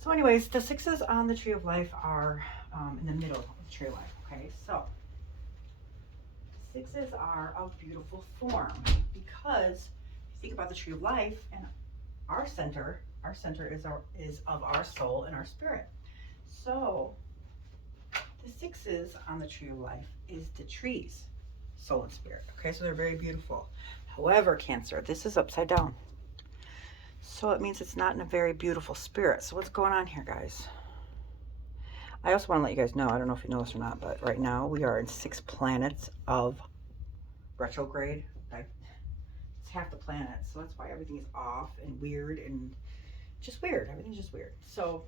So anyways, the sixes on the Tree of Life are in the middle of the Tree of Life, okay? So sixes are of beautiful form because if you think about the Tree of Life and our center is of our soul and our spirit. So the sixes on the Tree of Life is the trees, soul and spirit. Okay, so they're very beautiful. However, Cancer, this is upside down. So it means it's not in a very beautiful spirit. So what's going on here, guys? I also want to let you guys know, I don't know if you know this or not, but right now we are in 6 planets of retrograde. It's half the planet, so that's why everything is off and weird and just weird. Everything's just weird. So,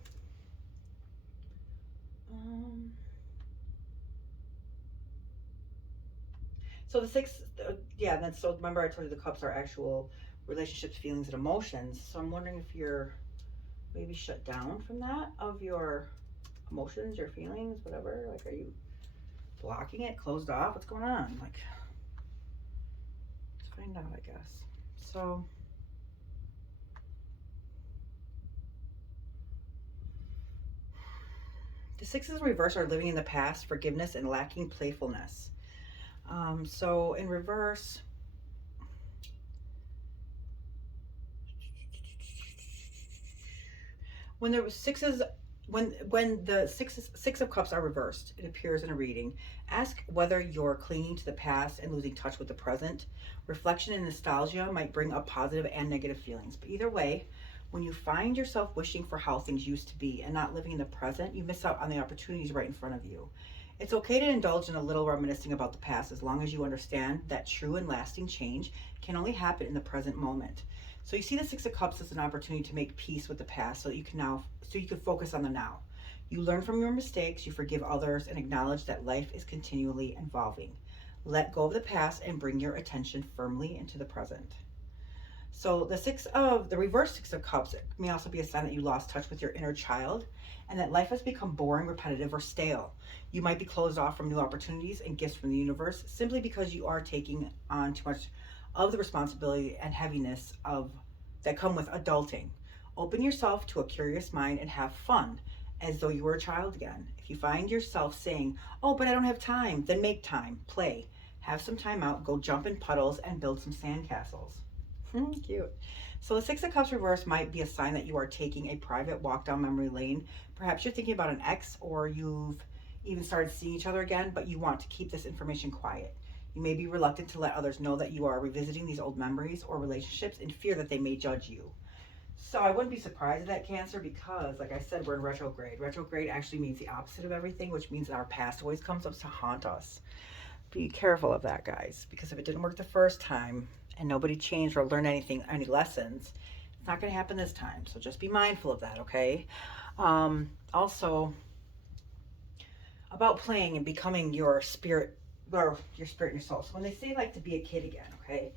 so the 6, yeah, and then so remember I told you the cups are actual relationships, feelings, and emotions. So I'm wondering if you're maybe shut down from that, of your emotions, your feelings, whatever. Like, are you blocking it, closed off? What's going on? Like, let's find out, I guess. So, the sixes in reverse are living in the past, forgiveness, and lacking playfulness. So in reverse, when there was sixes, when the six of cups are reversed, it appears in a reading. Ask whether you're clinging to the past and losing touch with the present. Reflection and nostalgia might bring up positive and negative feelings, but either way, when you find yourself wishing for how things used to be and not living in the present, you miss out on the opportunities right in front of you. It's okay to indulge in a little reminiscing about the past as long as you understand that true and lasting change can only happen in the present moment. So you see the Six of Cups as an opportunity to make peace with the past so that you can focus on the now. You learn from your mistakes, you forgive others, and acknowledge that life is continually evolving. Let go of the past and bring your attention firmly into the present. So the reverse Six of Cups may also be a sign that you lost touch with your inner child and that life has become boring, repetitive, or stale. You might be closed off from new opportunities and gifts from the universe simply because you are taking on too much of the responsibility and heaviness of that come with adulting. Open yourself to a curious mind and have fun as though you were a child again. If you find yourself saying, "Oh, but I don't have time," then make time, play, have some time out, go jump in puddles and build some sandcastles. Cute. So the Six of Cups reverse might be a sign that you are taking a private walk down memory lane. Perhaps you're thinking about an ex, or you've even started seeing each other again, but you want to keep this information quiet. You may be reluctant to let others know that you are revisiting these old memories or relationships in fear that they may judge you. So I wouldn't be surprised at that, Cancer, because like I said, we're in retrograde. Retrograde actually means the opposite of everything, which means that our past always comes up to haunt us. Be careful of that, guys, because if it didn't work the first time and nobody changed or learned any lessons, it's not going to happen this time. So just be mindful of that, okay? Also, about playing and becoming your spirit, or your spirit and your soul. So when they say like to be a kid again, okay,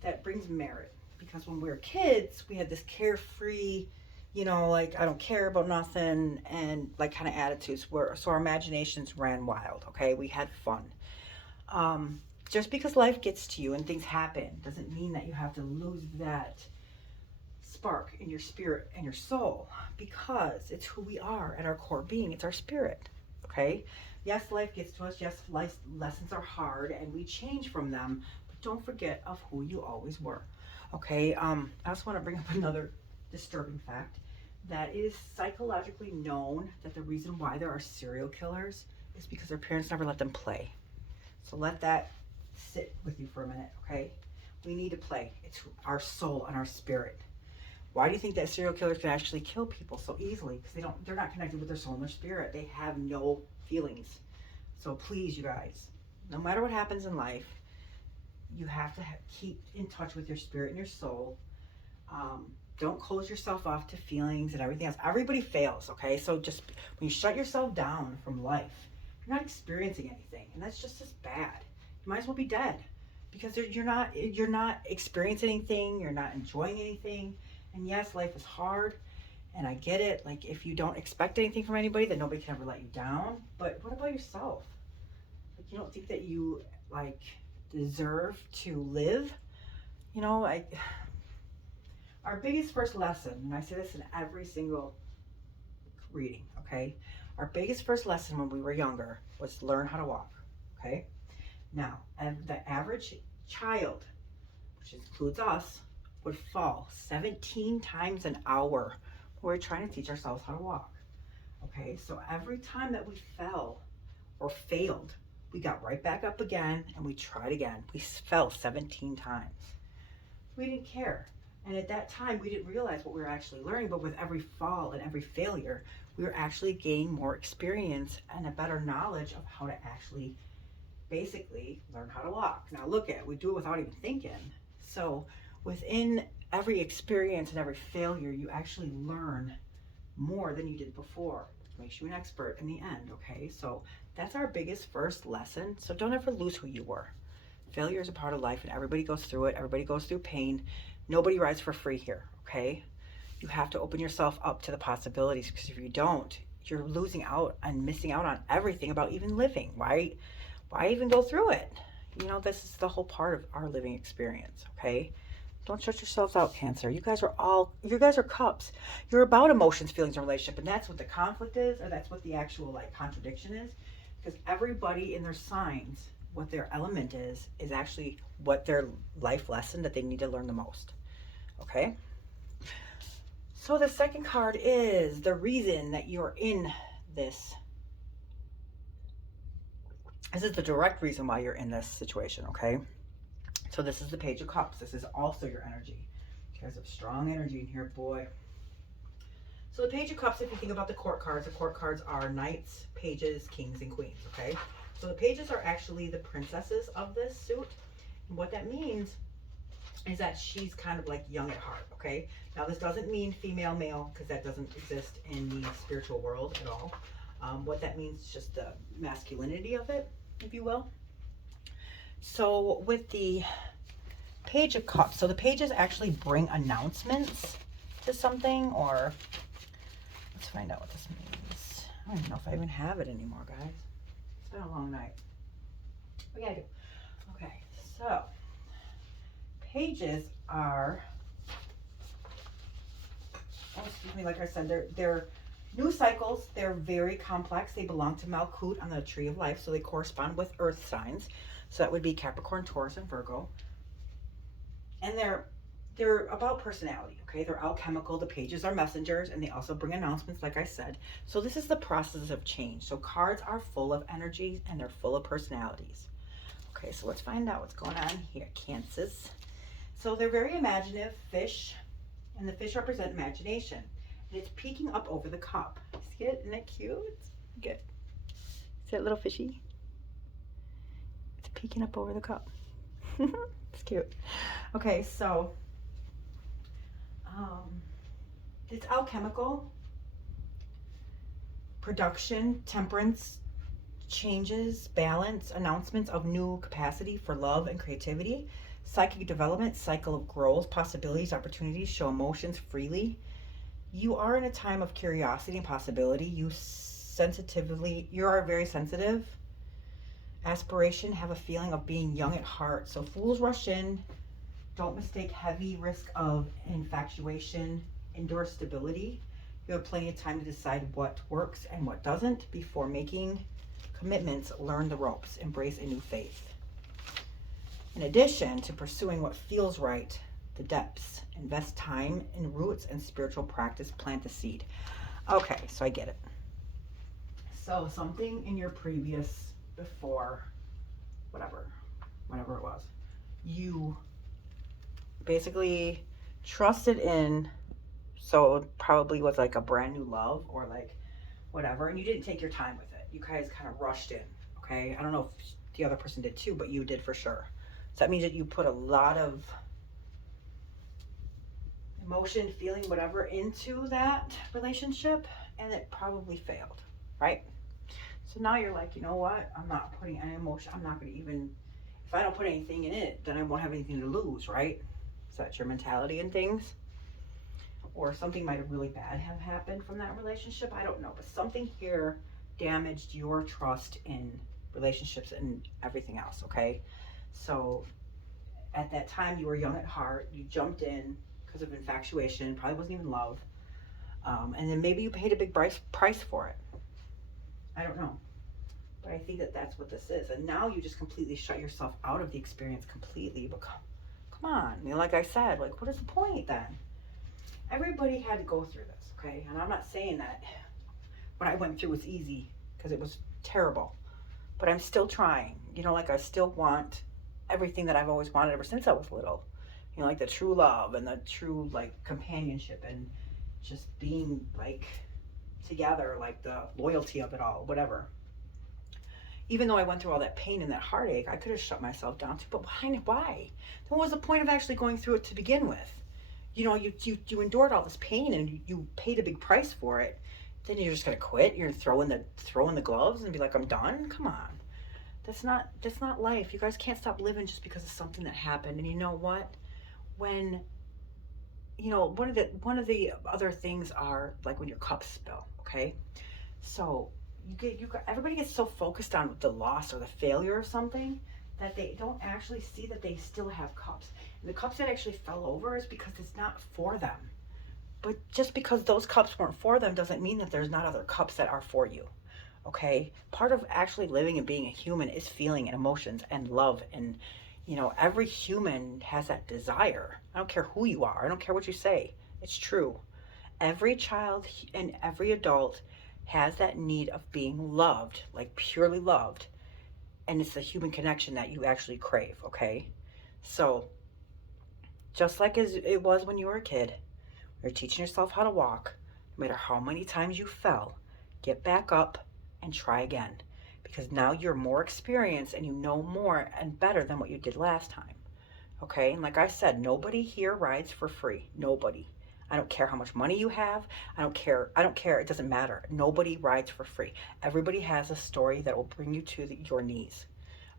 that brings merit, because when we were kids, we had this carefree, like I don't care about nothing, and like kind of attitudes where so our imaginations ran wild. Okay, we had fun. Just because life gets to you and things happen doesn't mean that you have to lose that spark in your spirit and your soul, because it's who we are at our core being. It's our spirit. Okay, yes, life gets to us. Yes, life lessons are hard and we change from them, but don't forget of who you always were. Okay, I also want to bring up another disturbing fact, that it is psychologically known that the reason why there are serial killers is because their parents never let them play. So let that sit with you for a minute, okay? We need to play. It's our soul and our spirit. Why do you think that serial killers can actually kill people so easily? Because they're not connected with their soul and their spirit. They have no feelings. So please, you guys, no matter what happens in life, you have to keep in touch with your spirit and your soul. Don't close yourself off to feelings and everything else. Everybody fails, okay? So just when you shut yourself down from life, you're not experiencing anything, and that's just as bad. You might as well be dead, because you're not experiencing anything. You're not enjoying anything. And yes, life is hard, and I get it. Like, if you don't expect anything from anybody, then nobody can ever let you down. But what about yourself? Like, you don't think that you like deserve to live? Like, our biggest first lesson, and I say this in every single reading, okay? Our biggest first lesson when we were younger was learn how to walk, okay? Now, and the average child, which includes us, would fall 17 times an hour when we're trying to teach ourselves how to walk, okay? So every time that we fell or failed, we got right back up again and we tried again. We fell 17 times. We didn't care. And at that time, we didn't realize what we were actually learning, but with every fall and every failure, we were actually gaining more experience and a better knowledge of how to actually basically learn how to walk. Now look at it, we do it without even thinking. So within every experience and every failure, you actually learn more than you did before. It makes you an expert in the end, okay? So that's our biggest first lesson. So don't ever lose who you were. Failure is a part of life and everybody goes through it. Everybody goes through pain. Nobody rides for free here, okay? You have to open yourself up to the possibilities, because if you don't, you're losing out and missing out on everything about even living. Why even go through it? You know, this is the whole part of our living experience, okay? Don't shut yourselves out, Cancer. You guys are cups. You're about emotions, feelings, and relationship, and that's what the conflict is, or that's what the actual like contradiction is, because everybody in their signs, what their element is actually what their life lesson that they need to learn the most, okay? So the second card is the reason that you're in this. This is the direct reason why you're in this situation, okay? So this is the Page of Cups. This is also your energy. You guys have strong energy in here, boy. So the Page of Cups, if you think about the court cards are knights, pages, kings, and queens, okay? So the pages are actually the princesses of this suit. And what that means is that she's kind of like young at heart, okay? Now this doesn't mean female, male, because that doesn't exist in the spiritual world at all. What that means is just the masculinity of it, if you will. So with the Page of Cups, so the pages actually bring announcements to something, or let's find out what this means. I don't even know if I even have it anymore, guys. It's been a long night. But yeah, I do. Okay, so pages are, oh, excuse me, like I said, they're new cycles. They're very complex. They belong to Malkut on the Tree of Life, so they correspond with earth signs. So that would be Capricorn, Taurus, and Virgo. And they're about personality, okay? They're alchemical. The pages are messengers, and they also bring announcements, like I said. So this is the process of change. So cards are full of energies, and they're full of personalities. Okay, so let's find out what's going on here, Cancers. So they're very imaginative fish, and the fish represent imagination. And it's peeking up over the cup. See it? Isn't it cute? Good. Is that little fishy? It's peeking up over the cup. It's cute. Okay, so it's alchemical, production, temperance, changes, balance, announcements of new capacity for love and creativity, psychic development, cycle of growth, possibilities, opportunities, show emotions freely. You are in a time of curiosity and possibility. You are very sensitive. Aspiration, have a feeling of being young at heart. So fools rush in. Don't mistake heavy risk of infatuation. Endure stability. You have plenty of time to decide what works and what doesn't before making commitments. Learn the ropes. Embrace a new faith. In addition to pursuing what feels right, the depths. Invest time in roots and spiritual practice. Plant the seed. Okay, so I get it. So something in your previous, before, whatever it was, you basically trusted in, so it probably was like a brand new love or like whatever, and you didn't take your time with it. You guys kind of rushed in, okay? I don't know if the other person did too, but you did for sure. So that means that you put a lot of emotion, feeling, whatever into that relationship, and it probably failed, right? So now you're like, you know what? I'm not putting any emotion. I'm not going to even, if I don't put anything in it, then I won't have anything to lose, right? So that's your mentality and things. Or something might have really bad have happened from that relationship. I don't know. But something here damaged your trust in relationships and everything else, okay? So at that time, you were young at heart. You jumped in because of infatuation. Probably wasn't even love. And then maybe you paid a big price for it. I don't know. But I think that that's what this is. And now you just completely shut yourself out of the experience completely. But come on. I mean, like I said, like, what is the point then? Everybody had to go through this, okay? And I'm not saying that what I went through was easy, because it was terrible. But I'm still trying. You know, like I still want everything that I've always wanted ever since I was little. You know, like the true love and the true, like, companionship and just being, like, together, like the loyalty of it all, whatever. Even though I went through all that pain and that heartache, I could have shut myself down too. But why? What was the point of actually going through it to begin with? You know, you endured all this pain and you paid a big price for it. Then you're just gonna quit. You're gonna throw in the gloves and be like, I'm done. Come on, that's not life. You guys can't stop living just because of something that happened. And you know what? When you know, one of the other things are like when your cups spill. Okay, so everybody gets so focused on the loss or the failure of something that they don't actually see that they still have cups. And the cups that actually fell over is because it's not for them. But just because those cups weren't for them doesn't mean that there's not other cups that are for you. Okay? Part of actually living and being a human is feeling and emotions and love. And, you know, every human has that desire. I don't care who you are. I don't care what you say. It's true. Every child and every adult has that need of being loved, like purely loved. And it's the human connection that you actually crave, okay? So, just like as it was when you were a kid, you're teaching yourself how to walk. No matter how many times you fell, get back up and try again. Because now you're more experienced and you know more and better than what you did last time. Okay? And like I said, nobody here rides for free. Nobody. I don't care how much money you have. I don't care. It doesn't matter. Nobody rides for free. Everybody has a story that will bring you to your knees.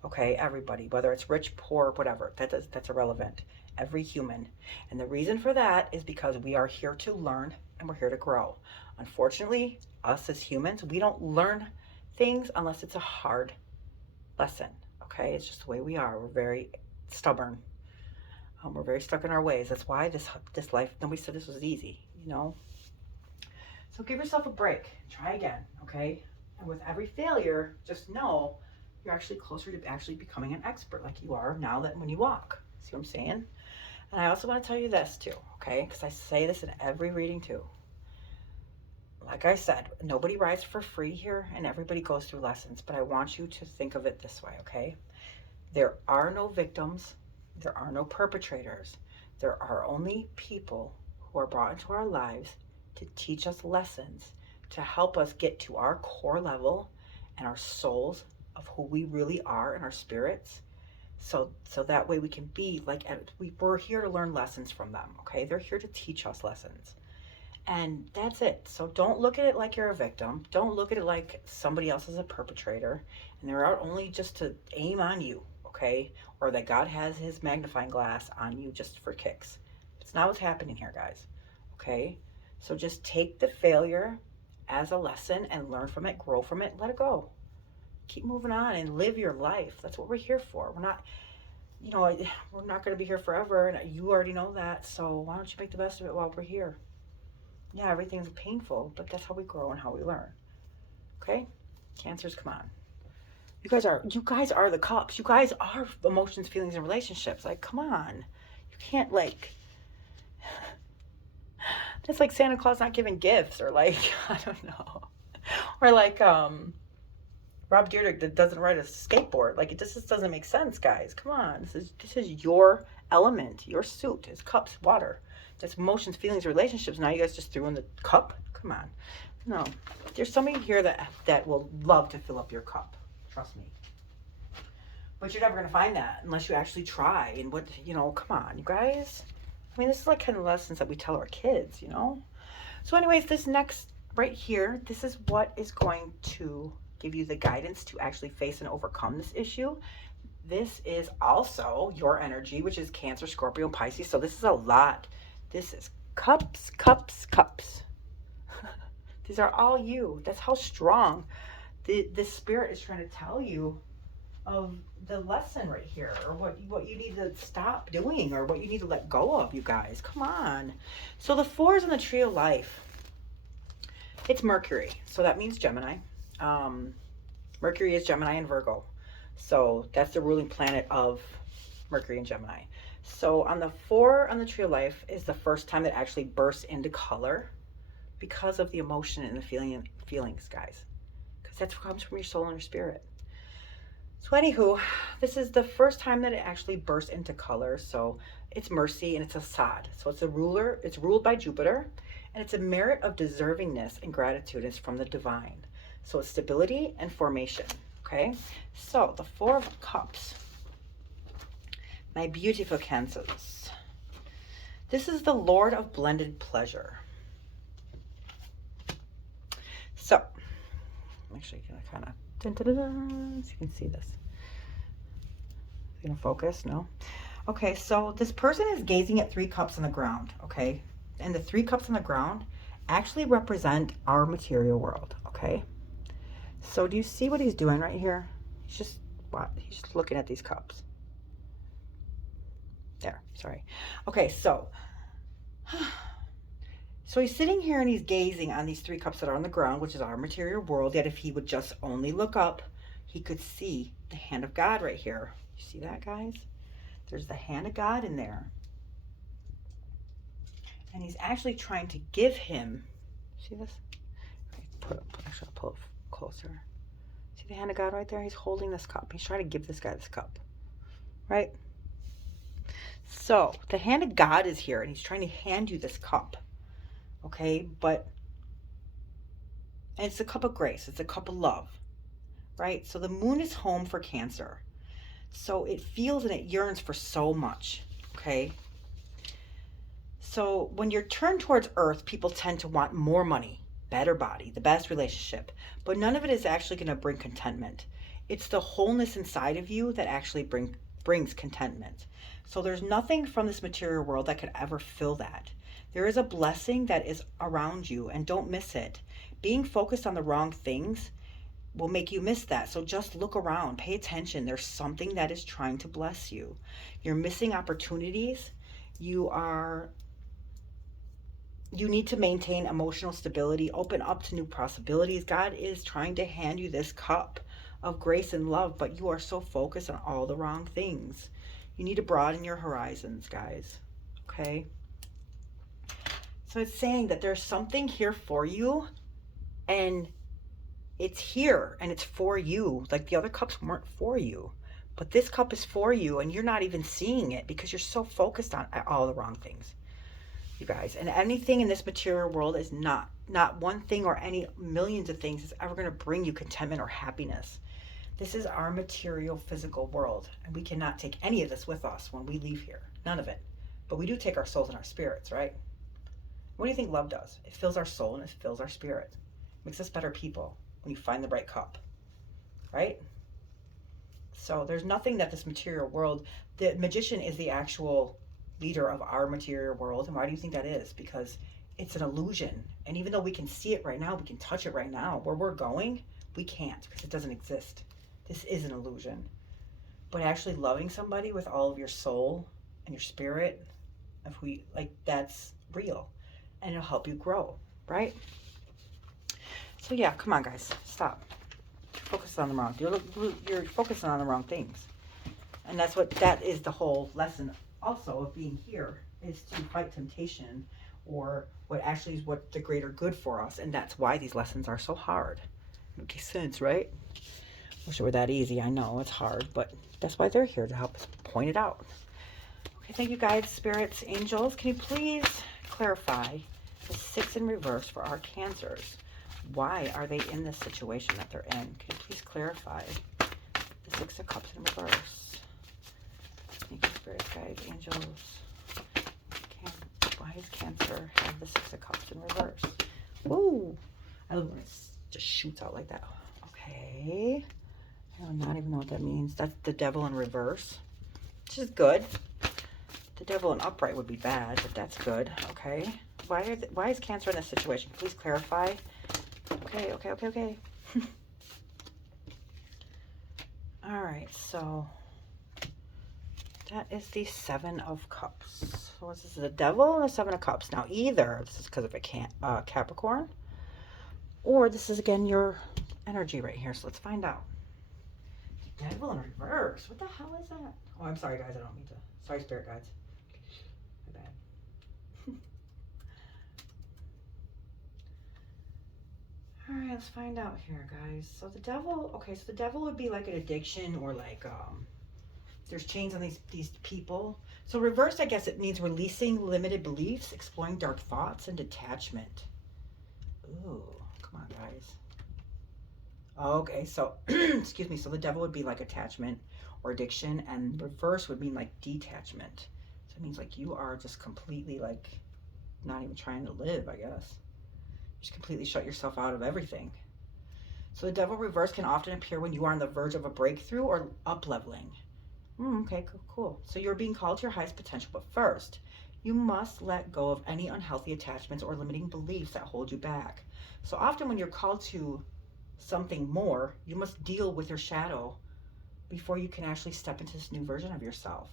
Okay? Everybody. Whether it's rich, poor, whatever. That's irrelevant. Every human. And the reason for that is because we are here to learn and we're here to grow. Unfortunately, us as humans, we don't learn things unless it's a hard lesson. Okay? It's just the way we are. We're very stubborn. We're very stuck in our ways. That's why this life, nobody said this was easy, you know? So give yourself a break. Try again, okay? And with every failure, just know you're actually closer to actually becoming an expert like you are now that when you walk. See what I'm saying? And I also want to tell you this too, okay? Because I say this in every reading too. Like I said, nobody rides for free here and everybody goes through lessons. But I want you to think of it this way, okay? There are no victims. There are no perpetrators. There are only people who are brought into our lives to teach us lessons, to help us get to our core level and our souls of who we really are and our spirits. So that way we can be like, we're here to learn lessons from them, okay? They're here to teach us lessons. And that's it. So don't look at it like you're a victim. Don't look at it like somebody else is a perpetrator. And they're out only just to aim on you, okay? Or that God has his magnifying glass on you just for kicks. It's not what's happening here, guys, okay? So just take the failure as a lesson and learn from it, grow from it, let it go. Keep moving on and live your life. That's what we're here for. We're not, you know, we're not going to be here forever, and you already know that, so why don't you make the best of it while we're here? Yeah, everything's painful, but that's how we grow and how we learn. Okay? Cancers, come on. You guys are the cups. You guys are emotions, feelings, and relationships. Like, come on. You can't, like, that's like Santa Claus not giving gifts, or like, I don't know. Or like, Rob Dyrdek that doesn't ride a skateboard. Like, it just doesn't make sense, guys. Come on. This is your element, your suit. It's cups, water. That's emotions, feelings, relationships. Now you guys just threw in the cup? Come on. No. There's somebody here that will love to fill up your cup. Trust me. But you're never going to find that unless you actually try. And what, you know, come on, you guys. I mean, this is like kind of lessons that we tell our kids, you know. So anyways, this next right here, this is what is going to give you the guidance to actually face and overcome this issue. This is also your energy, which is Cancer, Scorpio, and Pisces. So this is a lot. This is cups, cups, cups. These are all you. That's how strong the spirit is trying to tell you of the lesson right here, or what you need to stop doing, or what you need to let go of, you guys. Come on. So the 4 is in the tree of life. It's Mercury, so that means Gemini. Mercury is Gemini and Virgo. So that's the ruling planet of Mercury and Gemini. So on the 4 on the Tree of Life is the first time that actually bursts into color because of the emotion and the feelings, guys. Because that's what comes from your soul and your spirit. So anywho, this is the first time that it actually bursts into color. So it's mercy and it's Assad. So it's a ruler, it's ruled by Jupiter, and it's a merit of deservingness and gratitude. It's from the divine. So it's stability and formation. Okay, so the 4 of Cups, my beautiful Cancers. This is the Lord of blended pleasure. So I'm actually gonna kind of, so you can see this. Is it gonna focus? No. Okay, so this person is gazing at 3 cups on the ground. Okay, and the 3 cups on the ground actually represent our material world. Okay. So do you see what he's doing right here? He's just looking at these cups. There, sorry. Okay, so he's sitting here and he's gazing on these 3 cups that are on the ground, which is our material world. Yet if he would just only look up, he could see the hand of God right here. You see that, guys? There's the hand of God in there. And he's actually trying to give him, see this? Actually, I'll pull it closer. See the hand of God right there? He's holding this cup. He's trying to give this guy this cup, right? So the hand of God is here and he's trying to hand you this cup, okay? And it's a cup of grace. It's a cup of love, right? So the moon is home for Cancer. So it feels and it yearns for so much, okay? So when you're turned towards Earth, people tend to want more money, better body, the best relationship, but none of it is actually going to bring contentment. It's the wholeness inside of you that actually brings contentment. So there's nothing from this material world that could ever fill that. There is a blessing that is around you, and don't miss it. Being focused on the wrong things will make you miss that. So just look around, pay attention. There's something that is trying to bless you. You're missing opportunities. You need to maintain emotional stability, open up to new possibilities. God is trying to hand you this cup of grace and love, but you are so focused on all the wrong things. You need to broaden your horizons, guys. Okay? So it's saying that there's something here for you, and it's here, and it's for you. Like the other cups weren't for you, but this cup is for you, and you're not even seeing it because you're so focused on all the wrong things, you guys. And anything in this material world is not one thing or any millions of things is ever going to bring you contentment or happiness. This is our material physical world, and we cannot take any of this with us when we leave here. None of it. But we do take our souls and our spirits, right? What do you think love does? It fills our soul and it fills our spirit. It makes us better people when you find the right cup, right? So there's nothing that this material world, the magician is the actual leader of our material world. And why do you think that is? Because it's an illusion. And even though we can see it right now, we can touch it right now, where we're going, we can't because it doesn't exist. This is an illusion. But actually loving somebody with all of your soul and your spirit, that's real. And it'll help you grow, right? So yeah, come on, guys, stop. You're focusing on the wrong things. And that is the whole lesson also of being here, is to fight temptation, or what actually is what the greater good for us. And that's why these lessons are so hard. Makes sense, right? Wish it were that easy. I know it's hard, but that's why they're here, to help us point it out. Okay, thank you, guides, spirits, angels. Can you please clarify the 6 in reverse for our Cancers? Why are they in this situation that they're in? Can you please clarify the 6 of Cups in reverse? Thank you, spirits, guides, angels. Why does Cancer have the 6 of Cups in reverse? Woo! I love when it just shoots out like that. Okay. I do not even know what that means. That's the Devil in reverse, which is good. The Devil in upright would be bad, but that's good. Okay. Why is Cancer in this situation? Please clarify. Okay. All right, so that is the 7 of Cups. So this is the Devil and the 7 of Cups. Now, either this is because of a Capricorn, Or this is, again, your energy right here. So let's find out. Devil in reverse. What the hell is that? Oh, I'm sorry, guys. I don't mean to. Sorry, spirit guides. My bad. All right, let's find out here, guys. So the devil, okay, so the devil would be like an addiction, or like there's chains on these people. So reversed, I guess it means releasing limited beliefs, exploring dark thoughts, and detachment. Ooh, come on, guys. Okay, so excuse me. So the devil would be like attachment or addiction, and reverse would mean like detachment. So it means like you are just completely like not even trying to live, I guess. Just completely shut yourself out of everything. So the devil reverse can often appear when you are on the verge of a breakthrough or up leveling. Okay, cool. So you're being called to your highest potential, but first, you must let go of any unhealthy attachments or limiting beliefs that hold you back. So often when you're called to something more, you must deal with your shadow before you can actually step into this new version of yourself.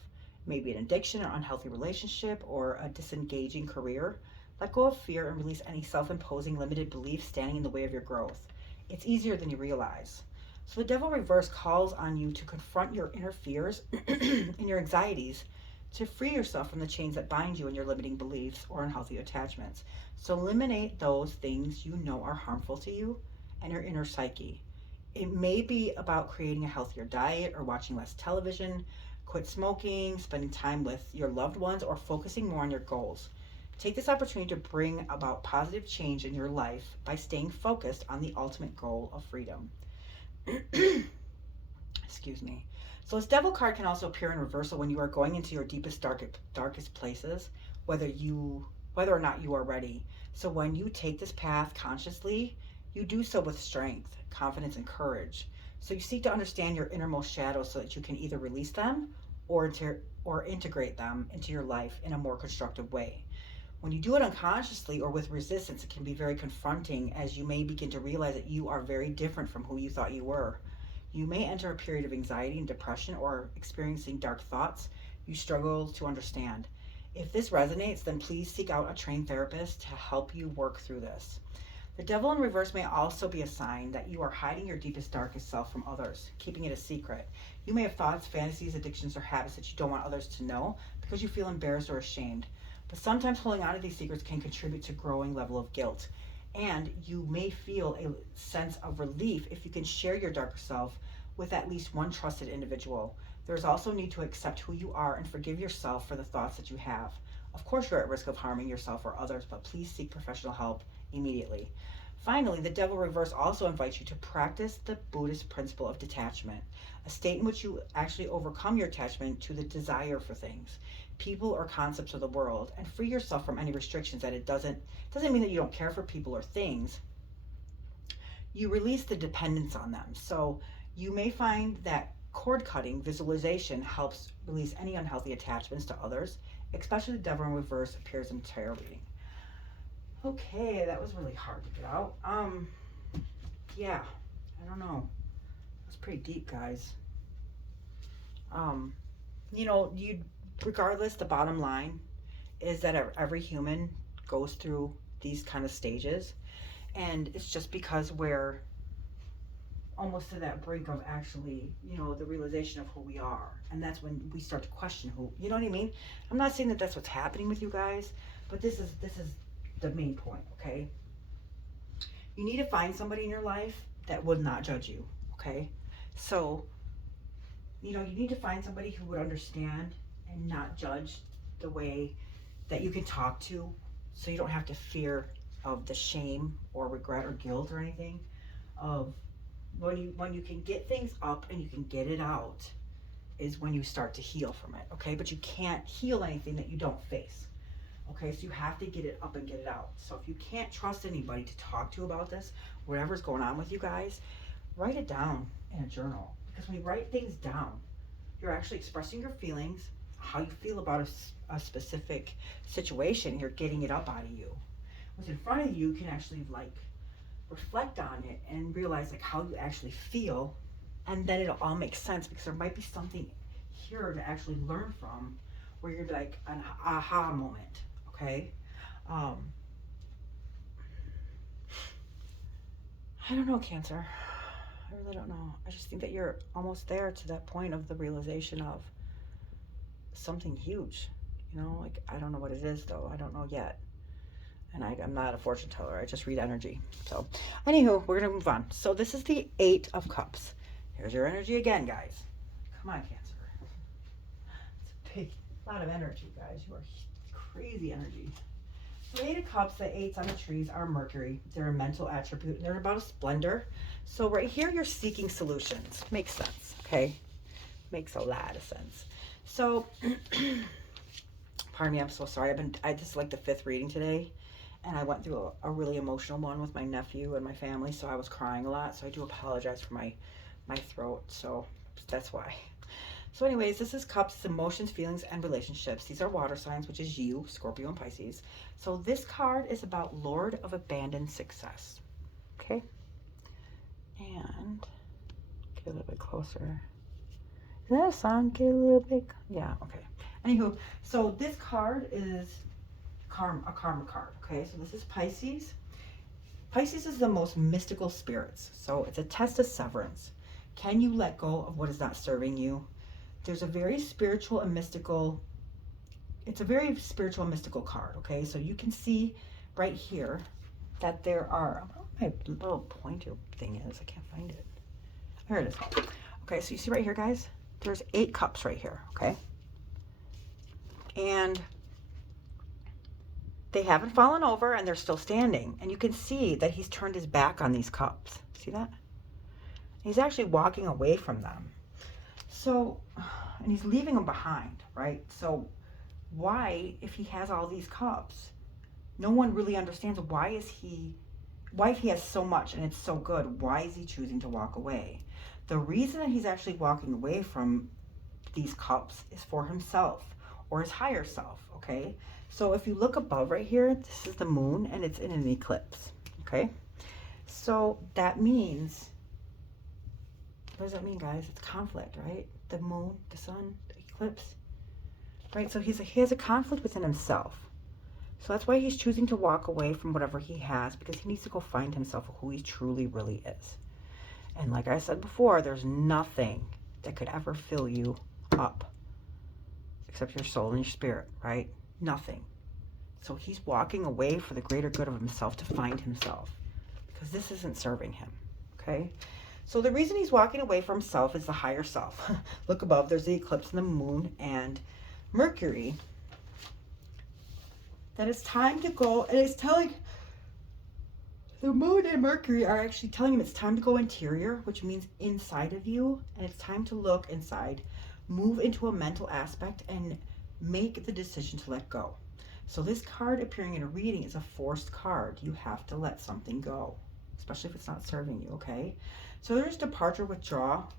Maybe an addiction, an unhealthy relationship, or a disengaging career. Let go of fear and release any self-imposing limited beliefs standing in the way of your growth. It's easier than you realize. So the devil reverse calls on you to confront your inner fears and your anxieties to free yourself from the chains that bind you and your limiting beliefs or unhealthy attachments. So eliminate those things you know are harmful to you and your inner psyche. It may be about creating a healthier diet or watching less television, quit smoking, spending time with your loved ones, or focusing more on your goals. Take this opportunity to bring about positive change in your life by staying focused on the ultimate goal of freedom. Excuse me. So this devil card can also appear in reversal when you are going into your deepest, darkest places, whether or not you are ready. So when you take this path consciously, you do so with strength, confidence, and courage. So you seek to understand your innermost shadows so that you can either release them or integrate them into your life in a more constructive way. When you do it unconsciously or with resistance, it can be very confronting, as you may begin to realize that you are very different from who you thought you were. You may enter a period of anxiety and depression, or experiencing dark thoughts you struggle to understand. If this resonates, then please seek out a trained therapist to help you work through this. The devil in reverse may also be a sign that you are hiding your deepest, darkest self from others, keeping it a secret. You may have thoughts, fantasies, addictions, or habits that you don't want others to know because you feel embarrassed or ashamed. But sometimes holding on to these secrets can contribute to a growing level of guilt. And you may feel a sense of relief if you can share your darker self with at least one trusted individual. There is also a need to accept who you are and forgive yourself for the thoughts that you have. Of course, you're at risk of harming yourself or others, but please seek professional help immediately. Finally, the devil reverse also invites you to practice the Buddhist principle of detachment, a state in which you actually overcome your attachment to the desire for things, people, or concepts of the world, and free yourself from any restrictions. That it doesn't mean that you don't care for people or things. You release the dependence on them. So you may find that cord cutting visualization helps release any unhealthy attachments to others, especially the devil in reverse appears in tarot reading. Okay, that was really hard to get out. Yeah, I don't know. It's pretty deep, guys. Regardless, the bottom line is that every human goes through these kind of stages, and it's just because we're almost to that brink of actually, the realization of who we are, and that's when we start to question who, you know what I mean? I'm not saying that that's what's happening with you guys, but this is the main point. Okay, you need to find somebody in your life that would not judge you. Okay, so you need to find somebody who would understand and not judge the way that you can talk to, so you don't have to fear of the shame or regret or guilt or anything of when you can get things up and you can get it out is when you start to heal from it. Okay, but you can't heal anything that you don't face. Okay, so you have to get it up and get it out. So if you can't trust anybody to talk to about this, whatever's going on with you guys, write it down in a journal, because when you write things down, you're actually expressing your feelings, how you feel about a specific situation. You're getting it up out of you. What's in front of you can actually reflect on it and realize how you actually feel, and then it'll all make sense, because there might be something here to actually learn from, where you're like an aha moment. Okay, I don't know, Cancer. I really don't know. I just think that you're almost there to that point of the realization of something huge. You know, like, I don't know what it is, though. I don't know yet. And I'm not a fortune teller. I just read energy. So, anywho, we're going to move on. So, this is the 8 of Cups. Here's your energy again, guys. Come on, Cancer. It's a big, lot of energy, guys. You are crazy energy. So 8 of Cups, the 8s on the trees are Mercury. They're a mental attribute. They're about a splendor. So right here, you're seeking solutions. Makes sense, okay? Makes a lot of sense. So, pardon me, I'm so sorry. This is like the 5th reading today. And I went through a really emotional one with my nephew and my family. So I was crying a lot. So I do apologize for my throat. So that's why. So anyways, this is Cups, emotions, feelings, and relationships. These are water signs, which is you, Scorpio and Pisces. So this card is about Lord of Abandoned Success. Okay? And get a little bit closer. Is that a song? Get a little bit... Yeah, okay. Anywho, so this card is a karma card, okay? So this is Pisces. Pisces is the most mystical spirits. So it's a test of severance. Can you let go of what is not serving you? There's a very spiritual and mystical, it's a very spiritual and mystical card, okay? So you can see right here that there are, I don't know what my little pointer thing is. I can't find it. Here it is. Okay, so you see right here, guys? There's 8 cups right here, okay? And they haven't fallen over and they're still standing. And you can see that he's turned his back on these cups. See that? He's actually walking away from them. So, and he's leaving them behind, right? So why, if he has all these cups, no one really understands why if he has so much and it's so good, why is he choosing to walk away? The reason that he's actually walking away from these cups is for himself or his higher self, okay? So if you look above right here, this is the moon and it's in an eclipse, okay? So that means, what does that mean, guys? It's conflict, right? The moon, the sun, the eclipse, right? So he has a conflict within himself. So that's why he's choosing to walk away from whatever he has, because he needs to go find himself who he truly really is. And like I said before, there's nothing that could ever fill you up except your soul and your spirit, right? Nothing. So he's walking away for the greater good of himself to find himself, because this isn't serving him, okay? So the reason he's walking away from himself is the higher self. Look above, there's the eclipse and the moon and Mercury. That it's time to go, and it's telling, the moon and Mercury are actually telling him it's time to go interior, which means inside of you, and it's time to look inside, move into a mental aspect, and make the decision to let go. So this card appearing in a reading is a forced card. You have to let something go, especially if it's not serving you, okay? So there's departure, withdrawal.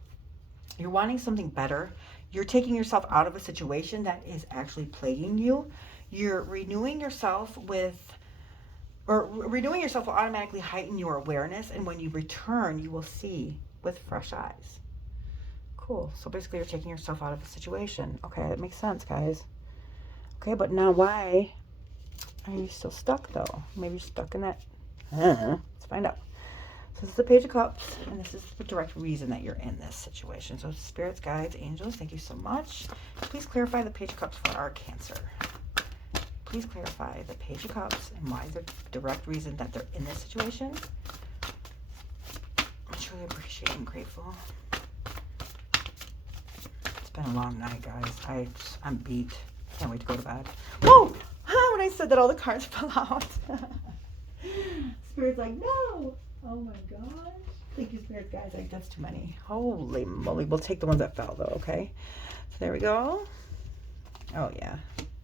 You're wanting something better. You're taking yourself out of a situation that is actually plaguing you. You're renewing yourself renewing yourself will automatically heighten your awareness. And when you return, you will see with fresh eyes. Cool. So basically you're taking yourself out of a situation. Okay, that makes sense, guys. Okay, but now why are you still stuck, though? Maybe you're stuck in that. Let's find out. So this is the Page of Cups, and this is the direct reason that you're in this situation. So spirits, guides, angels, thank you so much. Please clarify the Page of Cups for our Cancer. Please clarify the Page of Cups and why the direct reason that they're in this situation. I'm truly appreciate and grateful. It's been a long night, guys. I'm beat. Can't wait to go to bed. Whoa! When I said that, all the cards fell out. Spirit's like, no! Oh my gosh. Thank you, Spirit, guys. That's too many. Holy moly. We'll take the ones that fell, though, okay? So there we go. Oh, yeah.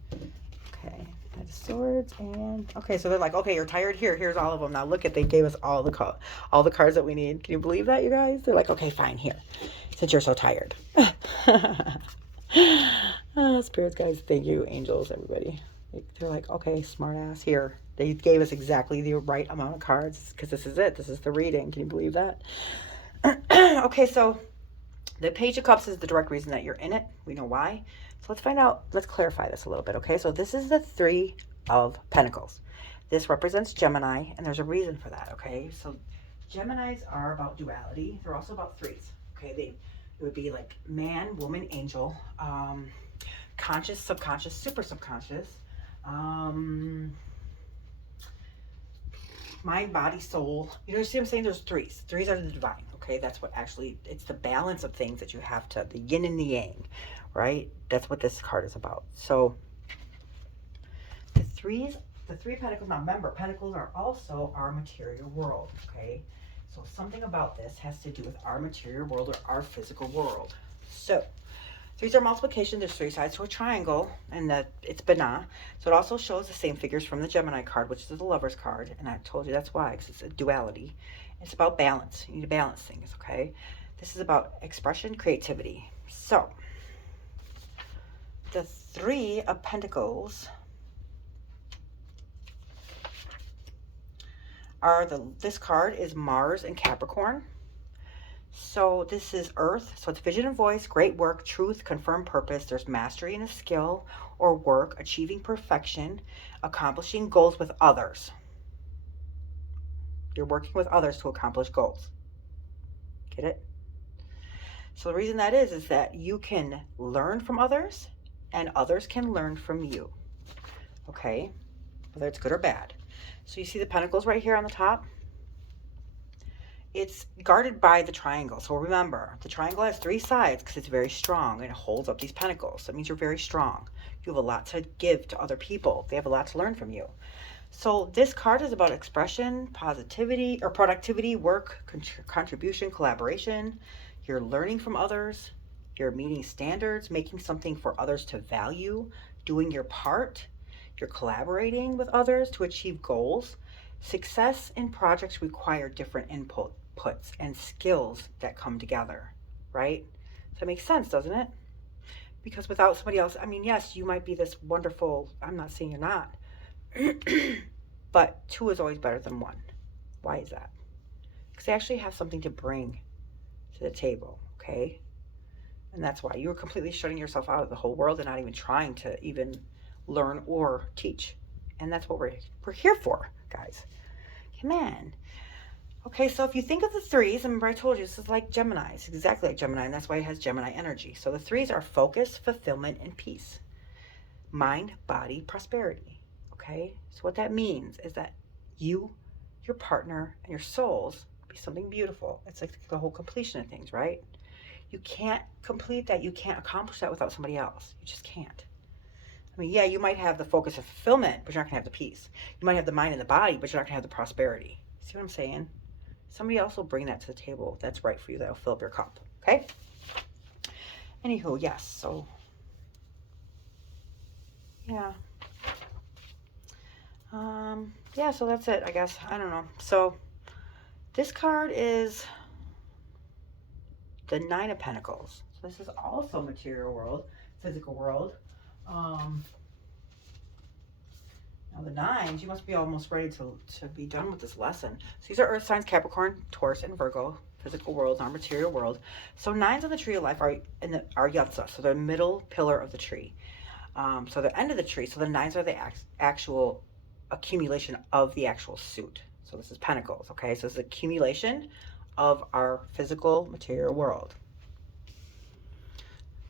Okay. Knight of Swords and... Okay, so they're like, okay, you're tired? Here's all of them. Now look at, they gave us all the cards that we need. Can you believe that, you guys? They're like, okay, fine, here. Since you're so tired. Oh, spirits, guys, thank you. Angels, everybody. They're like, okay, smart ass, here. They gave us exactly the right amount of cards because this is it. This is the reading. Can you believe that? Okay, so the Page of Cups is the direct reason that you're in it. We know why. So let's find out. Let's clarify this a little bit, okay? So this is the 3 of Pentacles. This represents Gemini, and there's a reason for that, okay? So Geminis are about duality. They're also about threes. Okay, it would be like man, woman, angel, conscious, subconscious, super subconscious, um, mind, body, soul. You know what I'm saying? There's threes. Threes are the divine. Okay, that's what actually, it's the balance of things that you have to, the yin and the yang, right? That's what this card is about. So the threes, the three pentacles, now remember, pentacles are also our material world, okay? So something about this has to do with our material world or our physical world. So threes are multiplication. There's three sides to a triangle, and it's Bana. So it also shows the same figures from the Gemini card, which is the Lover's card. And I told you that's why, because it's a duality. It's about balance. You need to balance things, okay? This is about expression, creativity. So the Three of Pentacles are this card is Mars and Capricorn. So this is Earth. So it's vision and voice, great work, truth, confirmed purpose. There's mastery in a skill or work, achieving perfection, accomplishing goals with others. You're working with others to accomplish goals. Get it? So the reason that is that you can learn from others and others can learn from you. Okay? Whether it's good or bad. So you see the pentacles right here on the top? It's guarded by the triangle. So remember, the triangle has three sides because it's very strong and it holds up these pentacles. That means you're very strong. You have a lot to give to other people. They have a lot to learn from you. So this card is about expression, positivity, or productivity, work, contribution, collaboration. You're learning from others. You're meeting standards, making something for others to value, doing your part. You're collaborating with others to achieve goals. Success in projects require different inputs and skills that come together, right? So it makes sense, doesn't it? Because without somebody else, I mean, yes, you might be this wonderful, I'm not saying you're not, but two is always better than one. Why is that? Because they actually have something to bring to the table, okay? And that's why you were completely shutting yourself out of the whole world and not even trying to even learn or teach. And that's what we're here for, guys. Come on. Okay, so if you think of the threes, remember I told you this is like Gemini. It's exactly like Gemini, and that's why it has Gemini energy. So the threes are focus, fulfillment, and peace. Mind, body, prosperity. Okay, so what that means is that you, your partner, and your souls be something beautiful. It's like the whole completion of things, right? You can't complete that. You can't accomplish that without somebody else. You just can't. I mean, yeah, you might have the focus of fulfillment, but you're not going to have the peace. You might have the mind and the body, but you're not going to have the prosperity. See what I'm saying? Somebody else will bring that to the table that's right for you, that'll fill up your cup, okay? Anywho, yes, so, yeah. Yeah, so that's it, I guess. I don't know. So, this card is the Nine of Pentacles. So this is also material world, physical world. Now the nines, you must be almost ready to be done with this lesson. So these are earth signs, Capricorn, Taurus, and Virgo, physical world, our material world. So nines on the tree of life are Yatza, so they're the middle pillar of the tree. So the end of the tree, so the nines are the actual accumulation of the actual suit. So this is Pentacles, okay? So it's accumulation of our physical material world.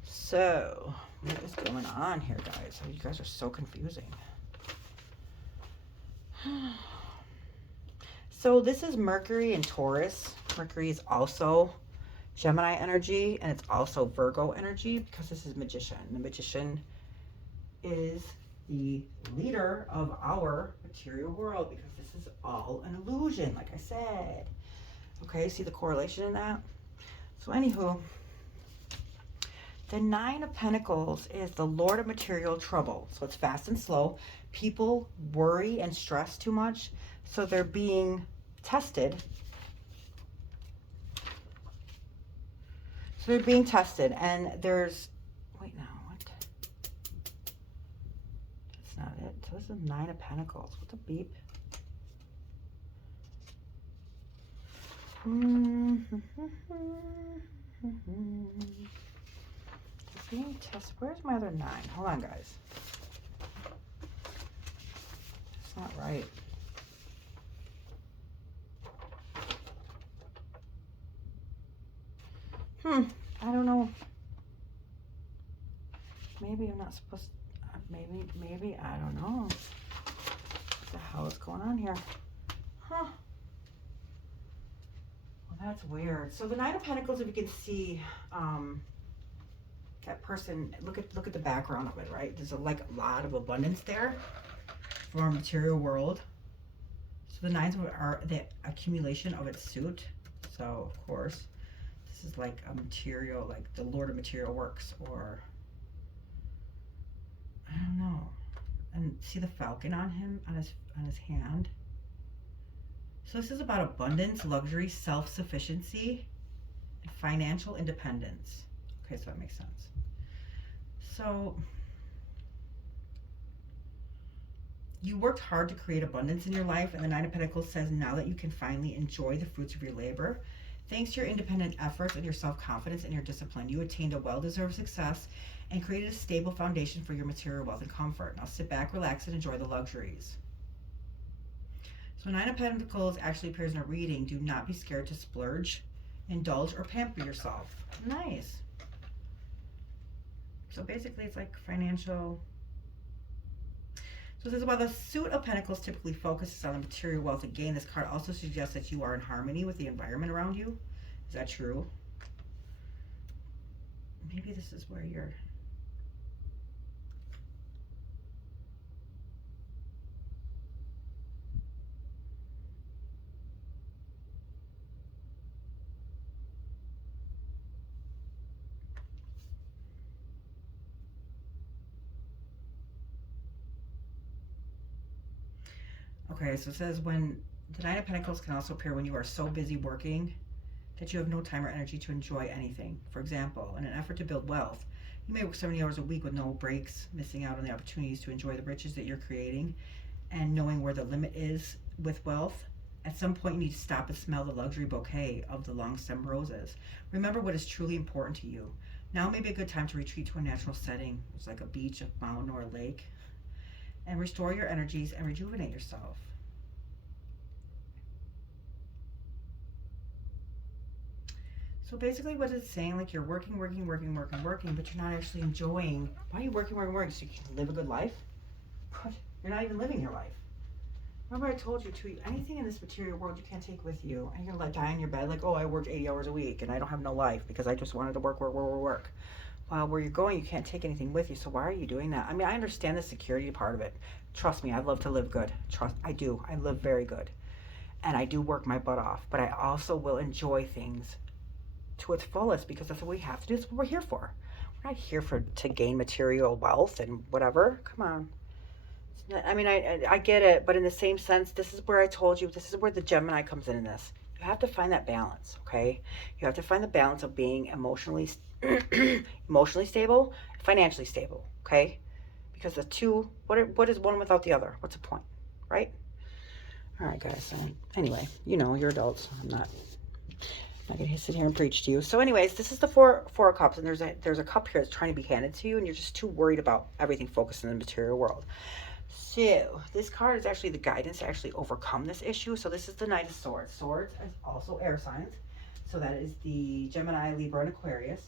So what is going on here, guys? You guys are so confusing. So this is Mercury and Taurus. Mercury is also Gemini energy, and it's also Virgo energy because this is Magician. The Magician is the leader of our material world because this is all an illusion, like I said. Okay, see the correlation in that? So anywho, the Nine of Pentacles is the Lord of material trouble. So it's fast and slow. People worry and stress too much, so they're being tested. So they're being tested, and there's, wait, now, what? That's not it. So this is Nine of Pentacles. What the beep? Being tested. Where's my other nine? Hold on, guys. It's not right. I don't know. Maybe I'm not supposed to, maybe, I don't know. What the hell is going on here? Huh. Well, that's weird. So the Knight of Pentacles, if you can see, that person, look at the background of it, right? There's a lot of abundance there for our material world. So the nines are the accumulation of its suit. So of course, this is like a material, like the Lord of Material Works, or I don't know. And see the falcon on him, on his hand. So this is about abundance, luxury, self-sufficiency, and financial independence. Okay, so that makes sense. So you worked hard to create abundance in your life, and the Nine of Pentacles says now that you can finally enjoy the fruits of your labor. Thanks to your independent efforts and your self-confidence and your discipline, you attained a well-deserved success and created a stable foundation for your material wealth and comfort. Now sit back, relax, and enjoy the luxuries. So Nine of Pentacles actually appears in a reading. Do not be scared to splurge, indulge, or pamper yourself. Nice. So basically it's like financial. So this is while the suit of Pentacles typically focuses on the material wealth and gain, this card also suggests that you are in harmony with the environment around you. Is that true? Maybe this is where you're... Okay, so it says when the Nine of Pentacles can also appear when you are so busy working that you have no time or energy to enjoy anything. For example, in an effort to build wealth, you may work 70 hours a week with no breaks, missing out on the opportunities to enjoy the riches that you're creating, and knowing where the limit is with wealth. At some point, you need to stop and smell the luxury bouquet of the long-stem roses. Remember what is truly important to you. Now may be a good time to retreat to a natural setting. It's like a beach, a mountain, or a lake, and restore your energies and rejuvenate yourself. So basically what it's saying, like you're working, but you're not actually enjoying. Why are you working? So you can live a good life? You're not even living your life. Remember I told you to, anything in this material world you can't take with you. And you're gonna die in your bed like, oh, I worked 80 hours a week and I don't have no life because I just wanted to work. While where you're going, you can't take anything with you. So why are you doing that? I mean, I understand the security part of it. Trust me, I love to live good. I do. I live very good. And I do work my butt off. But I also will enjoy things to its fullest because that's what we have to do. That's what we're here for. We're not here to gain material wealth and whatever. Come on. I mean, I get it. But in the same sense, this is where I told you, this is where the Gemini comes in this. You have to find that balance, okay? You have to find the balance of being emotionally stable, financially stable, okay? Because the two, what is one without the other? What's the point, right? All right, guys. Anyway, you know, you're adults. I'm not gonna sit here and preach to you. So, anyways, this is the four of cups, and there's a cup here that's trying to be handed to you, and you're just too worried about everything focused in the material world. So, this card is actually the guidance to actually overcome this issue. So, this is the Knight of Swords. Swords is also air signs. So, that is the Gemini, Libra, and Aquarius.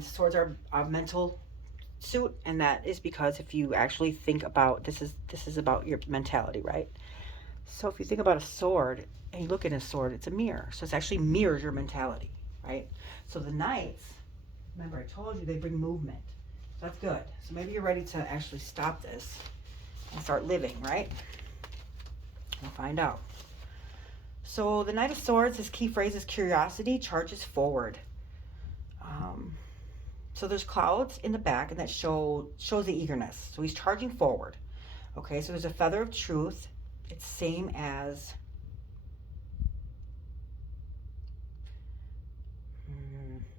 Swords are a mental suit, and that is because if you actually think about, this is about your mentality, right? So, if you think about a sword, and you look at a sword, it's a mirror. So, it actually mirrors your mentality, right? So, the Knights, remember I told you, they bring movement. So, that's good. So, maybe you're ready to actually stop this and start living, right? We'll find out. So the Knight of Swords, his key phrase is curiosity charges forward. So there's clouds in the back, and that shows the eagerness. So he's charging forward. Okay, so there's a feather of truth. It's same as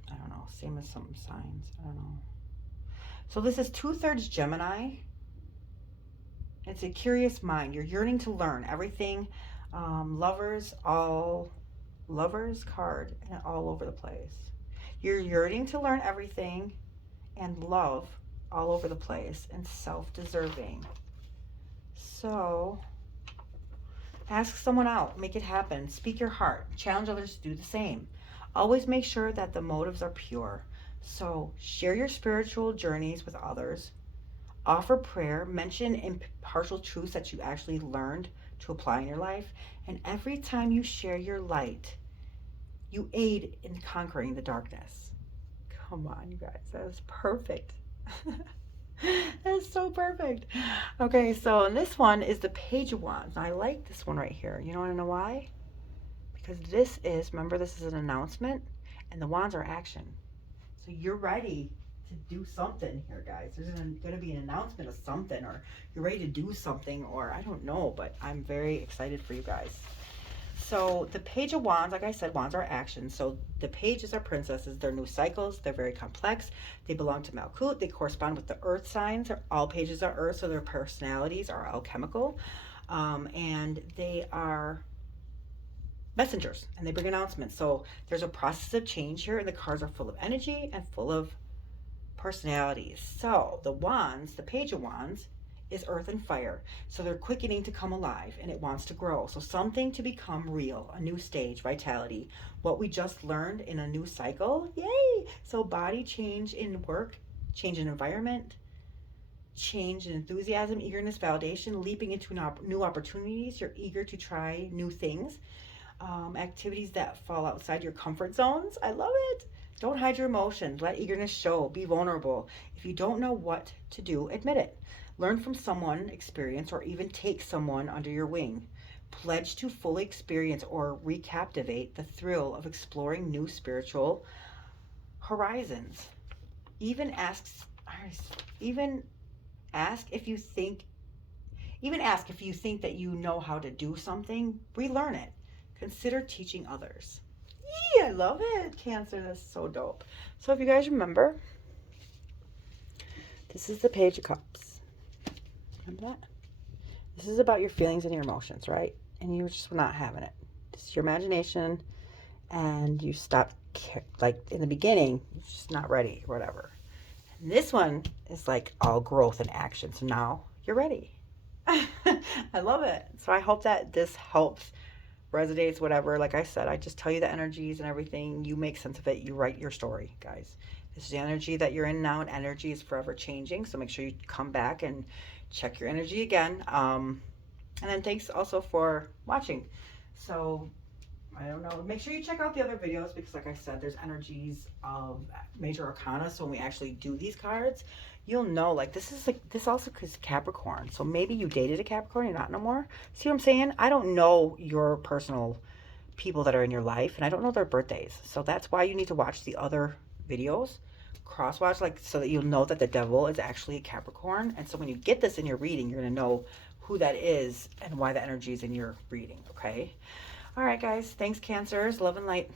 I don't know, same as some signs. I don't know. So this is 2/3 Gemini. It's a curious mind. You're yearning to learn everything. Lovers card and all over the place. You're yearning to learn everything and love all over the place and self-deserving. So ask someone out, make it happen, speak your heart, challenge others to do the same. Always make sure that the motives are pure. So share your spiritual journeys with others. Offer prayer. Mention impartial truths that you actually learned to apply in your life. And every time you share your light, you aid in conquering the darkness. Come on, you guys. That is perfect. That's so perfect. Okay, so this one is the Page of Wands. I like this one right here. You want to know why? Because this is, remember, this is an announcement, and the wands are action. So you're ready to do something here, guys. There's going to be an announcement of something, or you're ready to do something, or I don't know, but I'm very excited for you guys. So the Page of Wands, like I said, wands are action. So the pages are princesses. They're new cycles. They're very complex. They belong to Malkuth. They correspond with the earth signs. All pages are earth, so their personalities are alchemical. And they are messengers, and they bring announcements. So there's a process of change here, and the cards are full of energy and full of personalities. So the wands, the Page of Wands, is earth and fire. So they're quickening to come alive, and it wants to grow. So something to become real, a new stage, vitality, what we just learned in a new cycle. Yay! So body change in work, change in environment, change in enthusiasm, eagerness, validation, leaping into new opportunities. You're eager to try new things. Activities that fall outside your comfort zones. I love it. Don't hide your emotions. Let eagerness show. Be vulnerable. If you don't know what to do, admit it. Learn from someone, experience, or even take someone under your wing. Pledge to fully experience or recaptivate the thrill of exploring new spiritual horizons. Even ask if you think that you know how to do something, relearn it. Consider teaching others. Yee, I love it, Cancer. That's so dope. So if you guys remember, this is the Page of Cups. Remember that? This is about your feelings and your emotions, right? And you're just not having it. This is your imagination, and you stop, like in the beginning, you're just not ready or whatever. And this one is like all growth and action. So now you're ready. I love it. So I hope that this helps, resonates, whatever. Like I said, I just tell you the energies and everything. You make sense of it. You write your story, guys. This is the energy that you're in now, and energy is forever changing. So make sure you come back and check your energy again. And then thanks also for watching. So I don't know. Make sure you check out the other videos, because like I said, there's energies of major arcana. So when we actually do these cards, you'll know, like, this also is Capricorn. So maybe you dated a Capricorn, you're not no more. See what I'm saying? I don't know your personal people that are in your life, and I don't know their birthdays. So that's why you need to watch the other videos, cross watch, like, so that you'll know that the devil is actually a Capricorn. And so when you get this in your reading, you're going to know who that is and why the energy is in your reading. Okay. All right, guys. Thanks, Cancers. Love and light.